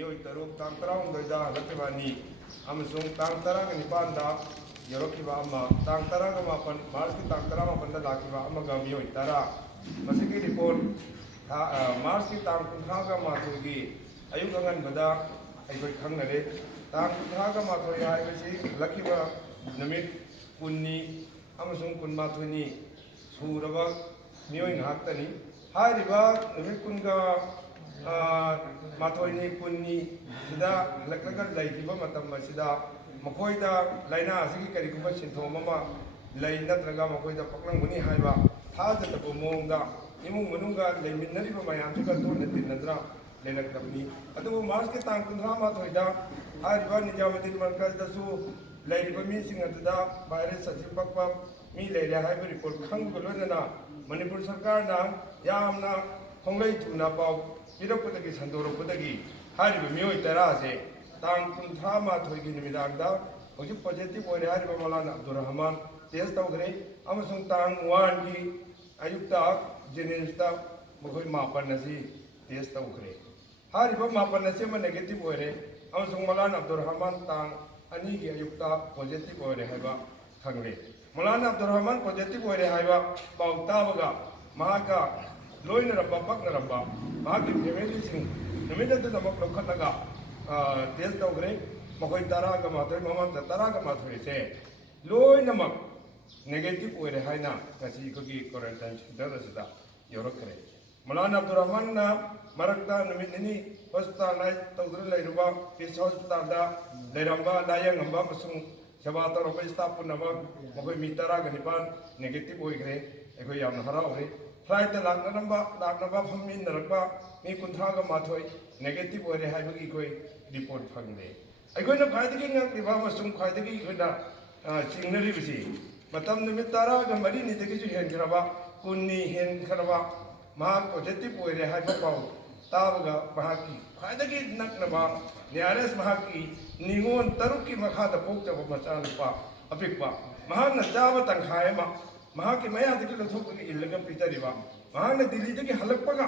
ꯃꯤꯑꯣꯏ ꯇꯔꯨꯛ ꯇꯥꯡ 16ꯗ ꯍꯜꯂꯛꯈꯤꯕꯅꯤ ꯑꯃꯁꯨꯡ ꯇꯥꯡ 19ꯗ ꯌꯧꯔꯛꯈꯤꯕ ꯑꯃ, ꯇꯥꯡ 19 ꯃꯥꯔꯆꯀꯤ ꯇꯥꯡ 18ꯗ ꯂꯥꯛꯈꯤꯕ ꯑꯃꯒ ꯃꯤꯑꯣꯏ 10 ꯃꯁꯤꯒꯤ ꯔꯤꯄꯣꯔꯠ ꯃꯥꯔꯆꯀꯤ ꯇꯥꯡ 31ꯒꯤ ꯑꯌꯨꯛ ꯑꯉꯟꯕꯗ ꯑꯩꯈꯣꯏ ꯈꯪꯅꯔꯦ꯫ ꯇꯥꯡ 31 ꯍꯥꯏꯕꯁꯤ ꯍꯜꯂꯛꯈꯤꯕ ꯅꯨꯃꯤꯠ 10ꯅꯤ ꯑꯃꯁꯨꯡ 12ꯅꯤ ꯁꯨꯔꯕ ꯃꯤꯑꯣꯏ ꯉꯥꯛꯇꯅꯤ꯫ ꯍꯥꯏꯔꯤꯕ ꯅꯨꯃꯤꯠ 10ꯅꯤ 10ꯅꯤ ꯁꯤꯗ ꯍꯜꯂꯛꯂꯒ ꯂꯩꯈꯤꯕ ꯃꯇꯝ ꯑꯁꯤꯗ ꯃꯈꯣꯏꯗ ꯂꯥꯏꯅꯥ ꯑꯁꯤꯒꯤ ꯀꯔꯤꯒꯨꯝꯕ ꯁꯤꯝꯇꯣꯝ ꯑꯃ ꯂꯩ ꯅꯠꯇ꯭ꯔꯒ ꯃꯈꯣꯏꯗ ꯄꯛꯂꯝꯒꯅꯤ ꯍꯥꯏꯕ ꯊꯥꯖꯗꯕ ꯃꯑꯣꯡꯗ ꯏꯃꯨꯡ ꯃꯅꯨꯡꯒ ꯂꯩꯃꯤꯟꯅꯔꯤꯕ ꯃꯌꯥꯝꯁꯤꯒ ꯇꯣꯏꯅ ꯇꯤꯟꯅꯗꯨꯅ ꯂꯩꯔꯛꯂꯕꯅꯤ꯫ ꯑꯗꯨꯕꯨ ꯃꯥꯔꯆꯀꯤ ꯇꯥꯡ 31ꯗ ꯍꯥꯏꯔꯤꯕ ꯅꯤꯖꯥꯃꯨꯗꯤꯟ ꯃꯔꯀꯖꯗꯁꯨ ꯂꯩꯔꯤꯕ ꯃꯤꯁꯤꯡ ꯑꯗꯨꯗ ꯚꯥꯏꯔꯁ ꯑꯁꯤ ꯄꯛꯄ ꯃꯤ ꯂꯩꯔꯦ ꯍꯥꯏꯕ ꯔꯤꯄꯣꯔꯠ ꯈꯪꯕꯒ ꯂꯣꯏꯅꯅ ꯃꯅꯤꯄꯨꯔ ꯁꯔꯀꯥꯔꯅ ꯌꯥꯝꯅ ꯈꯣꯡꯂꯩ ꯊꯨꯅ ꯄꯥꯎ ꯄꯤꯔꯛꯄꯗꯒꯤ ꯁꯟꯗꯣꯔꯛꯄꯗꯒꯤ ꯍꯥꯏꯔꯤꯕ ꯃꯤꯑꯣꯏ 10ꯁꯦ ꯇꯥꯡ 31ꯒꯤ ꯅꯨꯃꯤꯗꯥꯡꯗ ꯍꯧꯖꯤꯛ ꯄꯣꯖꯤꯇꯤꯚ ꯑꯣꯏꯔꯦ ꯍꯥꯏꯔꯤꯕ ꯃꯧꯂꯥꯅ ꯑꯕꯗꯨꯔꯔꯍꯃꯥꯟ ꯇꯦꯁ ꯇꯧꯈ꯭ꯔꯦ ꯑꯃꯁꯨꯡ ꯇꯥꯡ 1ꯒꯤ ꯑꯌꯨꯛꯇ ꯖꯦꯅꯤꯝꯁꯇ ꯃꯈꯣꯏ 9 ꯑꯁꯤ ꯇꯦꯁ ꯇꯧꯈ꯭ꯔꯦ꯫ ꯍꯥꯏꯔꯤꯕ 9 ꯑꯁꯤ ꯑꯃ ꯅꯦꯒꯦꯇꯤꯚ ꯑꯣꯏꯔꯦ ꯑꯃꯁꯨꯡ ꯃꯧꯂꯥꯅ ꯑꯕꯗꯨꯔꯔꯍꯃꯥꯟ ꯇꯥꯡ 2ꯒꯤ ꯑꯌꯨꯛꯇ ꯄꯣꯖꯤꯇꯤꯚ ꯑꯣꯏꯔꯦ ꯍꯥꯏꯕ ꯈꯪꯂꯦ꯫ ꯃꯧꯂꯥꯅ ꯑꯕꯗꯨꯔꯔꯍꯃꯥꯟ ꯄꯣꯖꯤꯇꯤꯚ ꯑꯣꯏꯔꯦ ꯍꯥꯏꯕ ꯄꯥꯎ ꯇꯥꯕꯒ ꯃꯍꯥꯛꯀ ꯂꯣꯏꯅꯔꯝꯕ ꯄꯛꯅꯔꯝꯕ ꯃꯍꯥꯛꯀꯤ ꯐꯦꯃꯤꯂꯤꯁꯤꯡ ꯅꯨꯃꯤꯠ ꯑꯗꯨꯗꯃꯛ ꯂꯧꯈꯠꯂꯒ ꯇꯦꯁ ꯇꯧꯈ꯭ꯔꯦ꯫ ꯃꯈꯣꯏ 11 ꯃꯃꯥꯡꯗ 11ꯁꯦ ꯂꯣꯏꯅꯃꯛ ꯅꯦꯒꯦꯇꯤꯚ ꯑꯣꯏꯔꯦ ꯍꯥꯏꯅ ꯉꯁꯤ ꯑꯩꯈꯣꯏꯒꯤ ꯀ꯭ꯋꯥꯔꯦꯟꯇꯥꯏꯟ ꯁꯦꯟꯇꯔ ꯑꯁꯤꯗ ꯌꯧꯔꯛꯈ꯭ꯔꯦ꯫ ꯃꯧꯂꯥꯅ ꯑꯕꯗꯨꯔꯔꯍꯃꯥꯟꯅ ꯃꯔꯛꯇ ꯅꯨꯃꯤꯠ 2 ꯍꯣꯁꯄꯤꯇꯥꯂꯥꯏꯖ ꯇꯧꯗꯨꯅ ꯂꯩꯔꯨꯕ ꯄꯤꯁ ꯍꯣꯁꯄꯤꯇꯥꯜꯗ ꯂꯩꯔꯝꯕ ꯂꯥꯏꯌꯦꯡꯉꯝꯕ ꯑꯃꯁꯨꯡ ꯁꯦꯕꯥ ꯇꯧꯔꯛꯄ ꯁ꯭ꯇꯥꯐ ꯄꯨꯝꯅꯃꯛ ꯃꯈꯣꯏ ꯃꯤ 19 ꯅꯦꯒꯦꯇꯤꯚ ꯑꯣꯏꯈ꯭ꯔꯦ꯫ ꯑꯩꯈꯣꯏ ꯌꯥꯝꯅ ꯍꯔꯥꯎꯔꯦ꯫ ꯐ꯭ꯂꯥꯏꯠꯇ ꯂꯥꯛꯅꯕ ꯐꯝꯃꯤꯟꯅꯔꯛꯄ ꯃꯤ 32 ꯅꯦꯒꯦꯇꯤꯚ ꯑꯣꯏꯔꯦ ꯍꯥꯏꯕꯒꯤ ꯑꯩꯈꯣꯏ ꯔꯤꯄꯣꯔꯠ ꯐꯪꯂꯦ꯫ ꯑꯩꯈꯣꯏꯅ ꯈ꯭ꯋꯥꯏꯗꯒꯤ ꯉꯛꯂꯤꯕ ꯑꯃꯁꯨꯡ ꯈ꯭ꯋꯥꯏꯗꯒꯤ ꯑꯩꯈꯣꯏꯅ ꯆꯤꯡꯅꯔꯤꯕꯁꯤ ꯃꯇꯝ ꯅꯨꯃꯤꯠ 14ꯗꯒꯤꯁꯨ ꯍꯦꯟꯈ꯭ꯔꯕ 10ꯅꯤ ꯍꯦꯟꯈ꯭ꯔꯕ ꯃꯍꯥꯛ ꯄꯣꯖꯤꯇꯤꯚ ꯑꯣꯏꯔꯦ ꯍꯥꯏꯕ ꯄꯥꯎ ꯇꯥꯕꯒ ꯃꯍꯥꯛꯀꯤ ꯈ꯭ꯋꯥꯏꯗꯒꯤ ꯅꯛꯅꯕ ꯅꯤꯌꯥꯔꯦꯁ ꯃꯍꯥꯛꯀꯤ ꯅꯤꯉꯣꯜ 6ꯀꯤ ꯃꯈꯥꯗ ꯄꯣꯛꯆꯕ ꯃꯆꯥꯅꯨꯄꯥ ꯑꯄꯤꯛꯄ ꯃꯍꯥꯛꯅ ꯆꯥꯕ ꯇꯪꯈꯥꯏ ꯑꯃ ꯃꯍꯥꯛꯀꯤ ꯃꯌꯥꯗꯒꯤ ꯂꯧꯊꯣꯛꯄꯒꯤ ꯏꯜꯂꯒ ꯄꯤꯖꯔꯤꯕ ꯃꯍꯥꯛꯅ ꯗꯤꯜꯂꯤꯗꯒꯤ ꯍꯜꯂꯛꯄꯒ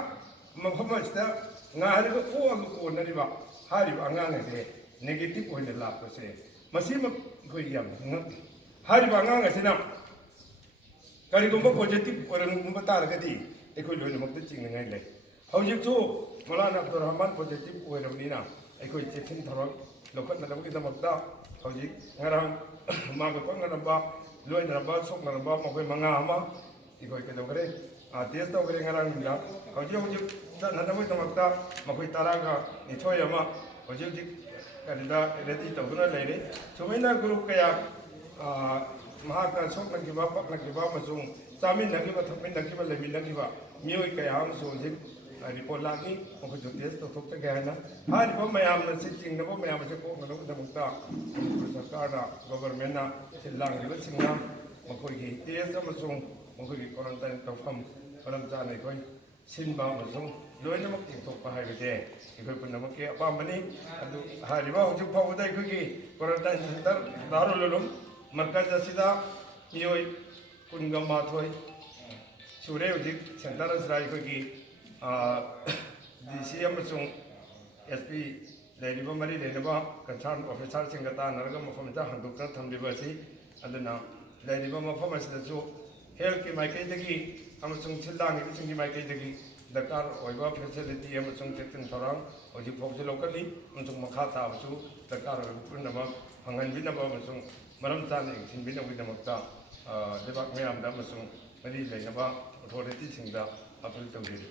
ꯃꯐꯝ ꯑꯁꯤꯗ ꯉꯥꯏꯔꯒ ꯑꯣꯛꯑꯒ ꯀꯣꯟꯅꯔꯤꯕ ꯍꯥꯏꯔꯤꯕ ꯑꯉꯥꯡ ꯑꯁꯦ ꯅꯦꯒꯦꯇꯤꯚ ꯑꯣꯏꯅ ꯂꯥꯛꯄꯁꯦ ꯃꯁꯤꯃꯛ ꯑꯩꯈꯣꯏ ꯌꯥꯝꯅ ꯉꯛꯏ꯫ ꯍꯥꯏꯔꯤꯕ ꯑꯉꯥꯡ ꯑꯁꯤꯅ ꯀꯔꯤꯒꯨꯝꯕ ꯄꯣꯖꯤꯇꯤꯚ ꯑꯣꯏꯔꯝꯕ ꯇꯥꯔꯒꯗꯤ ꯑꯩꯈꯣꯏ ꯂꯣꯏꯅꯃꯛꯇ ꯆꯤꯡꯅꯤꯡꯉꯥꯏ ꯂꯩ꯫ ꯍꯧꯖꯤꯛꯁꯨ ꯃꯧꯂꯥꯅ ꯑꯕꯗꯨꯔꯔꯍꯃꯥꯟ ꯄꯣꯖꯤꯇꯤꯚ ꯑꯣꯏꯔꯕꯅꯤꯅ ꯑꯩꯈꯣꯏ ꯆꯦꯛꯁꯤꯟ ꯊꯧꯔꯥꯡ ꯂꯧꯈꯠꯅꯕꯒꯤꯗꯃꯛꯇ ꯍꯧꯖꯤꯛ ꯉꯔꯥꯡ ꯃꯥꯒ ꯄꯛꯅꯔꯝꯕ ꯂꯣꯏꯅꯔꯝꯕ ꯁꯣꯛꯅꯔꯝꯕ ꯃꯈꯣꯏ 5 ꯑꯃ ꯑꯩꯈꯣই ꯀꯩꯗꯧꯈ꯭ꯔꯦ ꯇꯦꯁ ꯇꯧꯈ꯭ꯔꯦ ꯉꯔꯥꯡ ꯅꯨꯃꯤꯗꯥꯡ꯫ ꯍꯧꯖꯤꯛ ꯆꯠꯅꯅꯕꯒꯤꯗꯃꯛꯇ ꯃꯈꯣꯏ 12 ꯑꯃ ꯍꯧꯖꯤꯛ ꯀꯔꯤꯗ ꯔꯦꯗꯤ ꯇꯧꯗꯨꯅ ꯂꯩꯔꯦ꯫ ꯁꯨꯃꯥꯏꯅ ꯒ꯭ꯔꯨꯞ ꯀꯌꯥ ꯃꯍꯥꯛꯀ ꯁꯣꯛꯅꯈꯤꯕ ꯄꯛꯅꯈꯤꯕ ꯑꯃꯁꯨꯡ ꯆꯥꯃꯤꯟꯅꯈꯤꯕ ꯊꯛꯃꯤꯟꯅꯈꯤꯕ ꯂꯩꯃꯤꯟꯅꯈꯤꯕ ꯃꯤꯑꯣꯏ ꯀꯌꯥ ꯑꯃꯁꯨ ꯍꯧꯖꯤꯛ ꯔꯤꯄꯣꯔꯠ ꯂꯥꯛꯏ ꯃꯈꯣꯏꯁꯨ ꯇꯦꯁ ꯇꯧꯊꯣꯛꯆꯒꯦ ꯍꯥꯏꯅ ꯍꯥꯏꯔꯤꯕ ꯃꯌꯥꯝꯅ ꯆꯤꯡꯅꯕ ꯃꯌꯥꯝ ꯑꯁꯤ ꯀꯣꯛꯅꯅꯕꯒꯤꯗꯃꯛꯇ ꯃꯅꯤꯄꯨꯔ ꯁꯔꯀꯥꯔꯅ ꯒꯣꯚꯔꯟꯃꯦꯟꯠꯅ ꯁꯤꯜ ꯂꯥꯡꯂꯤꯕꯁꯤꯡꯅ ꯃꯈꯣꯏꯒꯤ ꯇꯦꯁ ꯑꯃꯁꯨꯡ ꯃꯈꯣꯏꯒꯤ ꯀ꯭ꯋꯥꯔꯦꯟꯇꯥꯏꯟ ꯇꯧꯐꯝ ꯃꯔꯝ ꯆꯥꯅ ꯑꯩꯈꯣꯏ ꯁꯤꯟꯕ ꯑꯃꯁꯨꯡ ꯂꯣꯏꯅꯃꯛ ꯌꯦꯡꯊꯣꯛꯄ ꯍꯥꯏꯕꯁꯦ ꯑꯩꯈꯣꯏ ꯄꯨꯝꯅꯃꯛꯀꯤ ꯑꯄꯥꯝꯕꯅꯤ꯫ ꯑꯗꯨ ꯍꯥꯏꯔꯤꯕ ꯍꯧꯖꯤꯛ ꯐꯥꯎꯕꯗ ꯑꯩꯈꯣꯏꯒꯤ ꯀ꯭ꯋꯥꯔꯦꯟꯇꯥꯏꯟ ꯁꯦꯟꯇꯔ ꯗꯥꯔꯨꯜ ꯎꯂꯨꯝ ꯃꯔꯀꯖ ꯑꯁꯤꯗ ꯃꯤꯑꯣꯏ 12 ꯁꯨꯔꯦ꯫ ꯍꯧꯖꯤꯛ ꯁꯦꯟꯇꯔ ꯑꯁꯤꯗ ꯑꯩꯈꯣꯏꯒꯤ DC ꯑꯃꯁꯨꯡ SP ꯂꯩꯔꯤꯕ ꯃꯔꯤ ꯂꯩꯅꯕ ꯀꯟꯁꯔꯟ ꯑꯣꯐꯤꯁꯥꯔꯁꯤꯡꯒ ꯇꯥꯟꯅꯔꯒ ꯃꯐꯝꯗ ꯍꯥꯡꯗꯣꯛꯇꯨꯅ ꯊꯝꯕꯤꯕ ꯑꯁꯤ ꯑꯗꯨꯅ ꯂꯩꯔꯤꯕ ꯃꯐꯝ ꯑꯁꯤꯗꯁꯨ ꯍꯦꯜꯊꯀꯤ ꯃꯥꯏꯀꯩꯗꯒꯤ ꯑꯃꯁꯨꯡ ꯁꯤꯜ ꯂꯥꯡꯂꯤꯕꯁꯤꯡꯒꯤ ꯃꯥꯏꯀꯩꯗꯒꯤ ꯗꯔꯀꯥꯔ ꯑꯣꯏꯕ ꯐꯦꯁꯤꯂꯤꯇꯤ ꯑꯃꯁꯨꯡ ꯆꯦꯛꯁꯤꯟ ꯊꯧꯔꯥꯡ ꯍꯧꯖꯤꯛ ꯐꯥꯎꯕꯁꯨ ꯂꯧꯈꯠꯂꯤ ꯑꯃꯁꯨꯡ ꯃꯈꯥ ꯇꯥꯕꯁꯨ ꯗꯔꯀꯥꯔ ꯑꯣꯏꯕ ꯄꯨꯝꯅꯃꯛ ꯐꯪꯍꯟꯕꯤꯅꯕ ꯑꯃꯁꯨꯡ ꯃꯔꯝ ꯆꯥꯅ ꯌꯦꯡꯁꯤꯟꯕꯤꯅꯕꯒꯤꯗꯃꯛꯇ ꯂꯩꯕꯥꯛ ꯃꯤꯌꯥꯝꯗ ꯑꯃꯁꯨꯡ ꯃꯔꯤ ꯂꯩꯅꯕ ꯑꯣꯊꯣꯔꯤꯇꯤꯁꯤꯡꯗ ꯑꯄꯤꯜ ꯇꯧꯖꯔꯤ꯫